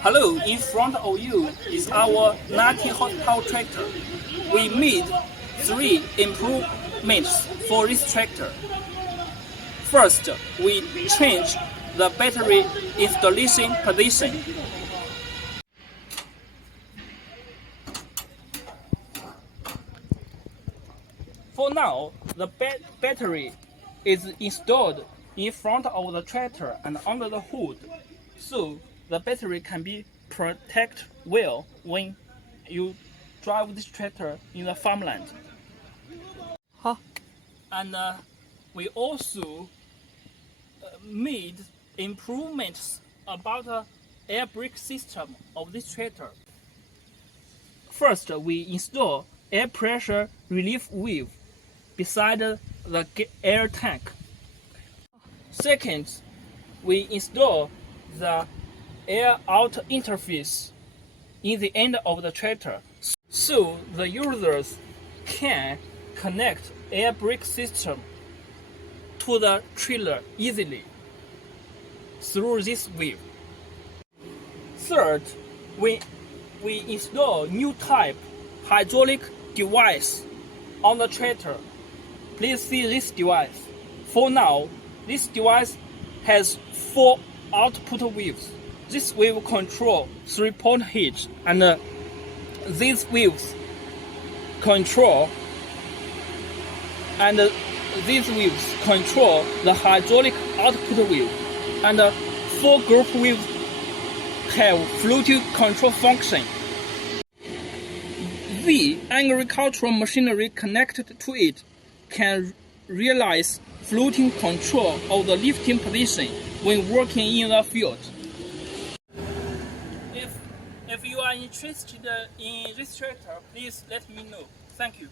Hello, in front of you is our 90 horsepower tractor. We made 3 improvements for this tractor. First, we changed the battery installation position. For now, the battery is installed in front of the tractor and under the hood, so the battery can be protected well when you drive this tractor in the farmland. And we also made improvements about the air brake system of this tractor. First, we install air pressure relief valve beside the air tank. Second, we install the air out interface in the end of the tractor, so the users can connect air brake system to the trailer easily through this valve. Third, we install new type hydraulic device on the tractor. Please see this device. For now, this device has 4 output valves. This valve control 3-point hitch, and these valves control the hydraulic output valve, and 4 group valves have floating control function. The agricultural machinery connected to it can realize floating control of the lifting position when working in the field. If you are interested in this tractor, please let me know. Thank you.